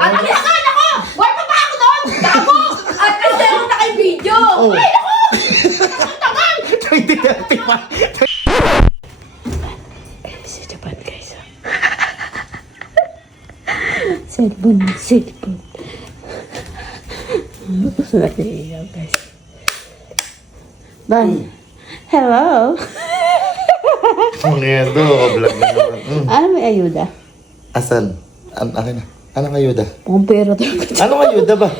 At kinakain ako! Why pa ba ako doon? Gago! At kasi ako naka-video! Oh. Ay, naku! Tagal! 2035. Sa Japan, guys. Cellphone. Naiiyak, guys. Bye. Hello? Ano yan to? Vlog na naman. Ano may ayuda? Asan? Akin na. Anong ayuda? Kung pera talaga. Anong ayuda ba?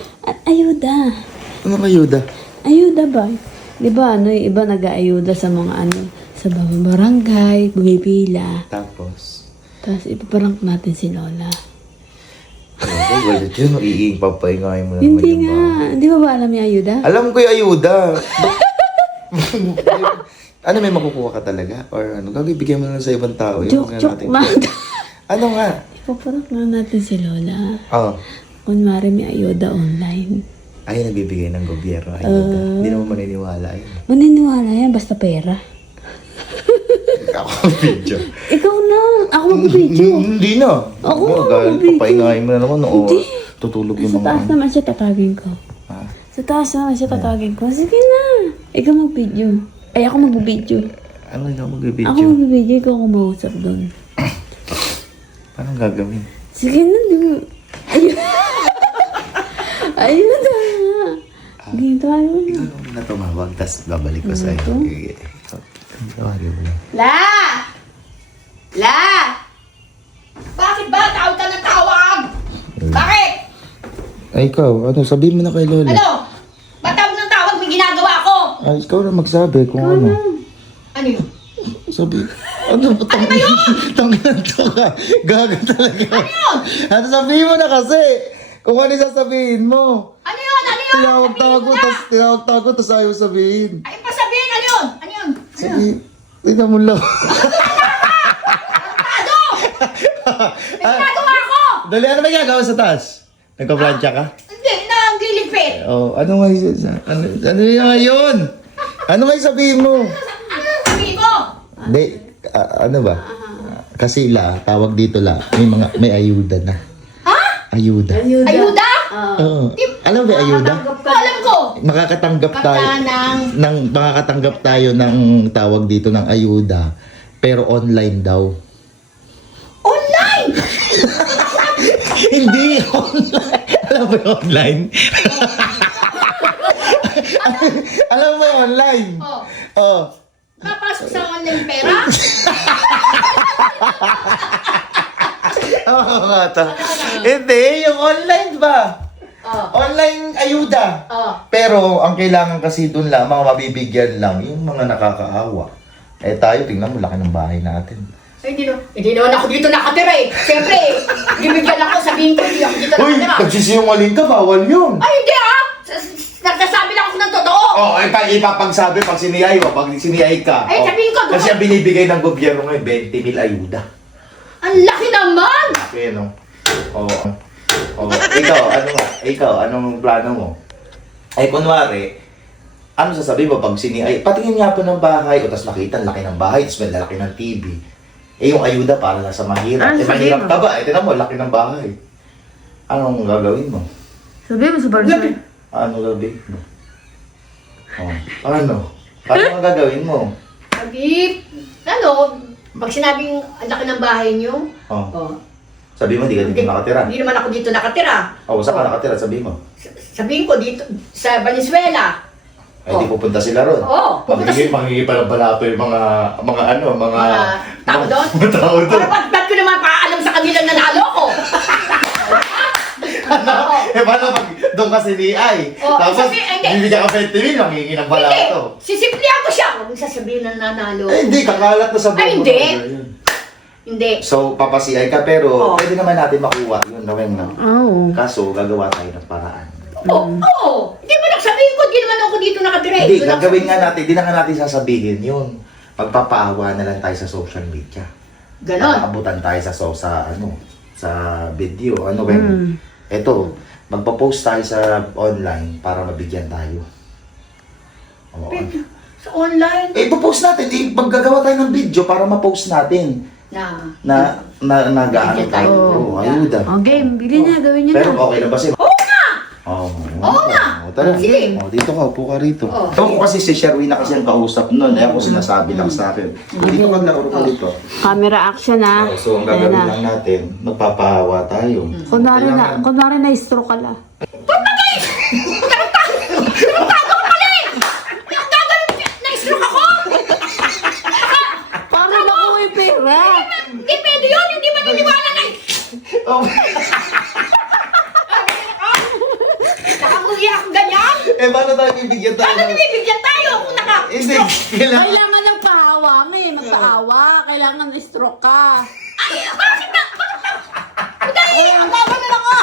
Ayuda. Anong ayuda? Ayuda ba? Di ba ano, yung iba nag-aayuda sa mga ano, sa mga barangay, bumipila. Tapos? Tapos ipaparang natin si Lola. Ano, galit yun. Mag-iing papahingahin mo na naman Hindi yung nga. Di ba alam yung ayuda? Alam ko yung ayuda. Ano, may makukuha ka talaga? Or ano, gagibigyan mo na lang sa ibang tao. Joke man. Ano nga? Ipaparang na natin si Lola. Oh. Kunwari may ayuda online. Ay, nagbibigay ng gobyerno. Ayuda. Hindi naman maniniwala yun. Maniniwala yan, basta pera. Ako ang video. Ikaw na. Ako mag-video. Hindi na. Ako Oh, nga, dahil mag-video. papahingahin mo na naman. Oo, Hindi. tutulog Sa yung mga... taas naman siya tatagin ko. Ha? Sa taas naman siya tatagin ko. Sige na. Ikaw mag-video. Ay, ako mag-video. Ano ikaw mag-video? Ako mag-video. Ikaw kumausap doon. Anong gagawin? Sige na. Di mo. Ayun. Ayun na. Ginto tayo na. Ikaw naman na tumawag, tapos babalik ko sa'yo. Ito? Tawagin mo lang. La! La! Bakit ba? Tawag ka ng tawag! Bakit? Ay, ikaw, ano, sabihin mo na kay Lola. Ano? Ba't tawag ng tawag? May ginagawa ko! Ay, ikaw na magsabi kung ano. Ano yun? Sabi, ano ba yun? Tangin to ka. Gaga talaga. Ano yun? Ano sabihin mo na kasi? Kung ano yung sasabihin mo. Ano yun? Ano yun? Tinawag-tawag ko, Sabihin mo na. tapos ayaw sabihin. Ay, pasabihin! Ano yun? Ano yun? Sabi, tingnan mo lang. Tado! May ginagawa ko! Dali, ano ba ginagawa sa taas? Nagka-plancha ka? Hindi, nanggilipit. Oh, ano nga yun? Ano yung ngayon? Ano nga yung sabihin mo? Ano sabihin mo? Hindi, ano ba? Kasi tawag dito may ayuda na. Ha? Ayuda. Ayuda? Oo. Alam mo ba ayuda? Alam ko. Makakatanggap tayo makakatanggap tayo ng tawag dito ng ayuda, pero online daw. Online! Hindi online. Alam mo yung online? Alam mo yung online? Oh. Oh. Napasok sa online pera? Oo nga to. Hindi, yung online ba? Oh. Online ayuda. Oh. Pero ang kailangan kasi doon lamang, mabibigyan lang yung mga nakakaawa. Eh tayo, tingnan mo, laki ng bahay natin. Ay, hindi naman ako dito nakatira eh. Siyempre eh, bibigyan ako, sabihin ko, hindi ako dito Uy, nakatira. nagsisinungaling ka, bawal yun. Ay, hindi ah! Nagsasabi lang ako ng totoo. Oh, ipapagsabi pag siniyay o pag siniyay ka. Ay, sabihin ko, Kasi ang binibigay ng gobyerno ngayon, 20,000 ayuda. Ang laki naman! Okay, no? Oo. Oh. Ikaw, ano nga? Ikaw, anong plano mo? Ay, kunwari, ano sasabihin mo pag siniyay? Patingin nga po ng bahay, o tapos nakita, laki ng bahay, tapos may lalaki ng TV. Eh, yung ayuda para lang sa mahirap. Ano Eh, sabihin mahirap mo? ka ba? Eh, tinan mo, laki ng bahay. Anong gagawin mo? Sabihin mo sa barangay. Ano gagawin mo? Oh, ano? Ano ang gagawin mo? Pag sinabing ang laki ng bahay niyo, Oh, oh, sabi mo, hindi ka dito nakatira. hindi naman ako dito nakatira. Oh, saan ka nakatira? Sabi mo. Sabihin ko dito, sa Valenzuela. Ay, di pupunta sila ron. Oo, pupunta Mangingi pa ng balato yung mga Mga tao doon. mga tao doon. Pero ba't ko naman paalam sa kanila na nalo ko? Ano? Eh, paano pag doon kasi ni Ay? Oh, Tapos, hindi. bibigyan ka 20,000, mangingi ng Hindi, balato. sisimplihan ko siya. Huwag mong sasabihin na nanalo. Eh, hindi, kakalat na sa buong Ay, hindi. yun. Hindi. So, papasiyay ka, pero Oo. pwede naman natin makuha yun, naweng na. Oo. Kaso, gagawa tayo ng paraan. Oo. Hindi mo nagsabihin ko, hindi naman ako dito nakatira. Hindi, Doon ako- gagawin nga natin, di na nga natin sasabihin yun. Magpapaawa na lang tayo sa social media. Ganon. Nakaabutan tayo sa video. Ano when, eto, magpa-post tayo sa online para mabigyan tayo. Oo. Sa online. Eh, ipopost natin. Eh, maggagawa tayo ng video para ma-post natin. Na. Na nag-ano Bigyan tayo. tayo. Oo, ayuda. O, game. Bili niya, gawin niya Pero na. okay na ba siya? Oo nga! Oo nga. Tara. Sige. Dito ka, upo ka rito. Oo. Ito ko kasi si Sherwin na kasi ang kausap nun. Kaya ako sinasabi lang sa akin. Dito ka na upo dito. Camera action ha. So, ang gagawin lang natin, magpapahawa tayo. Kunwari na-stroke ka la. Na-stroke ako! Para makuha yung pera. Hindi pwede yun! Hindi maniniwala na! Oh. Nakakuhi ako ganyan! Paano tayo bibigyan tayo? Paano nabibigyan tayo kung Hindi, naka-stroke? kailangan. Kailangan ng pahawa magpaawa. Kailangan na-stroke ka. Ay, bakit na? Dali! Ang baba na lang ako!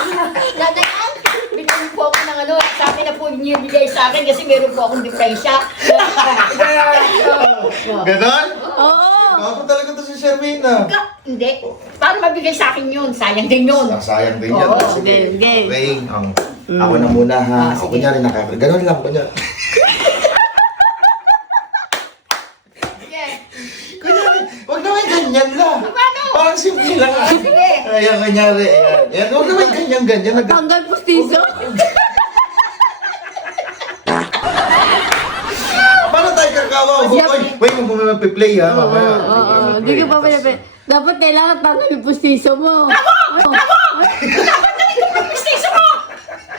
Dadaan! Bigyan po ako ng ano, sabi na po niyo bigay sa akin kasi meron po akong diferensya. Ganon? Oo. Ako talaga to si Sherwin na. Hindi. Paano mabigay sa akin yun? Sayang din yun. Sayang din yan. Oo, Sige. game. Rain, ako na muna ha. Ako sige. kunyari ganon lang, kunyari. Sige. Kunyari, huwag naman ganyan lang. Paano? Parang simple lang. Sige. Ayan, kunyari. Ayan, huwag naman ganyan. Tanggal pustiso. Paano tayo kakawa? Wait, mo magpiplay ha. Mamaya. Oo. Hindi ka pa pala. Dapat kailangan tanggal yung pustiso mo. Mistiso mo!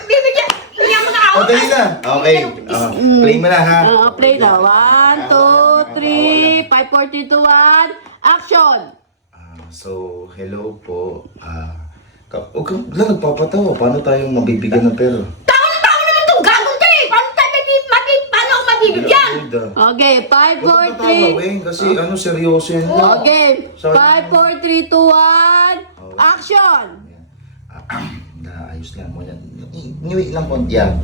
Bibigyan! Hindi ako na ako. Dali na. Okay. Play mo na ha. Play na. 1, 2, 3, 5, 4, 3, 2, 1. Action! So, hello po. Huwag ka lang nagpapatawa. Paano tayo mabibigyan ng pera? Tao naman itong gagong to eh! Paano tayo paano ako mabibigyan? Okay, 5, 4, 3. Weng, kasi seryoso yan. Okay, 5, 4, 3, 2, 1. Action! Ayos lang mo yan. Niwi lang po. Yan.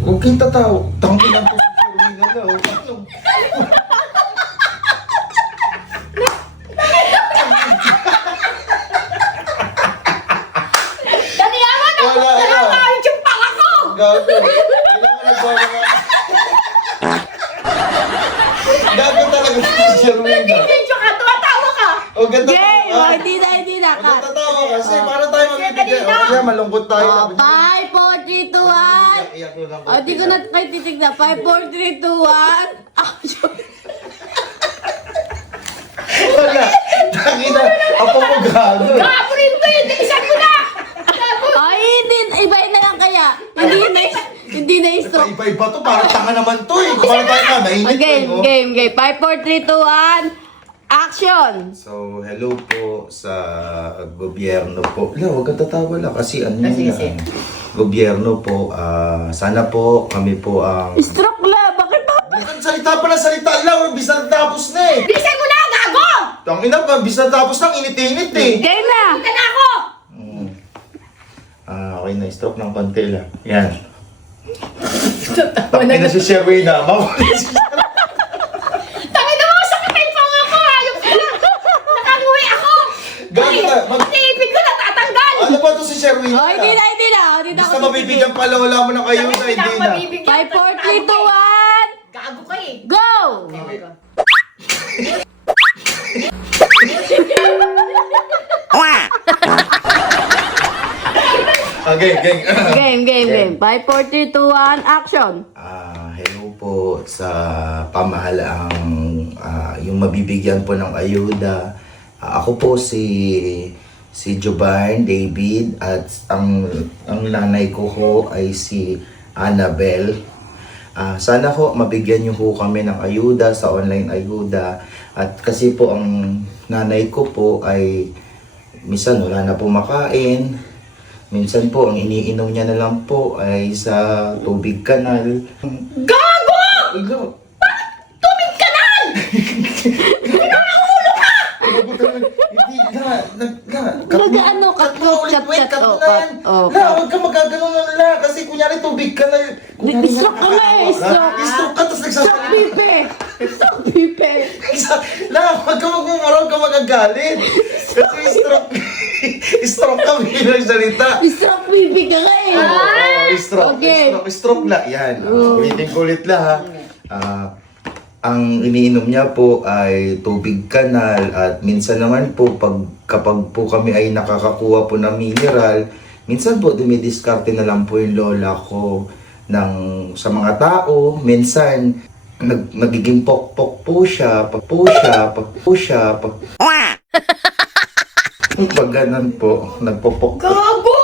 Huwag kang tataw. Tangin lang po sa Sherwin na lang. Dali naman ako! Wala, wala. Nakakawit yung pala ko! Gago. Kailangan nagbabaga. Gago talaga si Sherwin na. Video ka, tumatawa ka! O ganda Game! ka. Hindi na. Ang tatawa kasi para tayo mabibigyan. O kaya malungkot tayo. 5, 4, 3, 2, 1. Iyak nyo lang. O, di ko na kayo titignan. 5, 4, 3, 2, 1. Action! Wala. Tangina. Ako mo gago. Gago rin to eh! Bilisan mo na! Ay, hindi. Ibahin na lang kaya. Hindi na stroke. Iba-iba to. Parang tanga naman to eh. Parang tayo na. Mainit Okay, to. game. 5, 4, 3, 2, 1. Action! So, hello po sa gobyerno po. Wala, huwag kang tatawa lang kasi ano Sige, yan. sige. Gobyerno po, sana po kami po ang... Stroke la. Bakit ba? Salita pa na salita lang, bisa tapos na eh. Bilisan mo na! Gago! Tangina pa, bisa tapos na, init-init eh. Game na! Ito na ako! Okay na, stroke ng konti lang. Yan. Tangina si Sherwin na. Tangin na mo! Sakit na yung panga ko! Ayok ka na! Nakanguwi ako! Gago na. Pag-ibig ko natatanggal! Ano ba to si Sherwin? Oh, hindi na. Basta mabibigyan pala, wala mo na kayo na, Hindi hindi ako na. mabibigyan. 5, 4, 3, 2, 1. Gago ka eh! Go! Okay, gang. Game. 5, 4, 3, 2, 1. Action! Hello po sa pamahalaang yung mabibigyan po ng ayuda. Ako po si Jovan David at ang nanay ko ho ay si Annabel. Sana ho mabigyan niyo ho kami ng ayuda sa online ayuda at kasi po ang nanay ko po ay minsan wala na po makain. Minsan po, ang iniinom niya na lang po ay sa tubig kanal. Gago! Ilo. Tubig kanal! Hindi na. Nag-ano, cut. Cut Oh, na yan. oh, La, huwag ka magkaganon na la. Kasi kunyari tubig ka na. Stroke ka na eh, stroke. Stroke ka, tapos Stop, nagsasalita. Pipe! Stop, Pipe! La, huwag ka magmumaraw ka magagalit. Kasi stroke ka, hindi nagsalita. Stop, Pipe ka nga eh! Oo, stroke. Okay. Stroke la. Yan. Ulitin ko ulit la ha. ang iniinom niya po ay tubig kanal at minsan naman po kapag po kami ay nakakakuha po ng mineral, minsan po dumidiskarte na lang po yung lola ko sa mga tao. Minsan nagiging pokpok po siya, pag ganun po, nagpopok. Gago!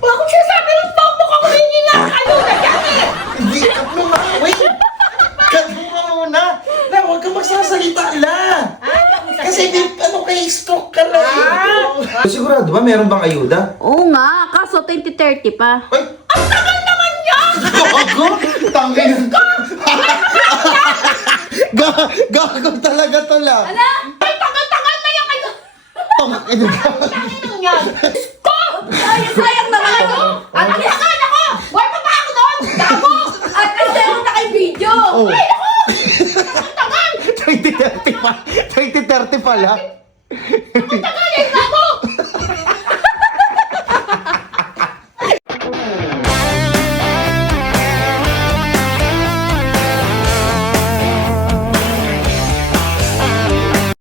Bakit siya sabi ng pokpok ako hindi na ayuda dyan eh? Hindi, wait! Kalma ka muna! Na, huwag kang magsasalita la! Kasi ano kay stroke ka lang eh. Sigurado ba meron bang ayuda? Oo nga, kaso 2030 pa. Ay! Ang tagal naman yan! Gago! Tangin! Gago talaga to la! Ala! Ay, tagal-tagal na yan kayo! Tangin! Ano yan? Ko! Sayang naman ako! At ang nakakala ko! Wala pa ba ako doon? Gago! At nagsayaw na kay video! Oh. Ay, naku! Ang tagal! 2030 pa! 2030 pala!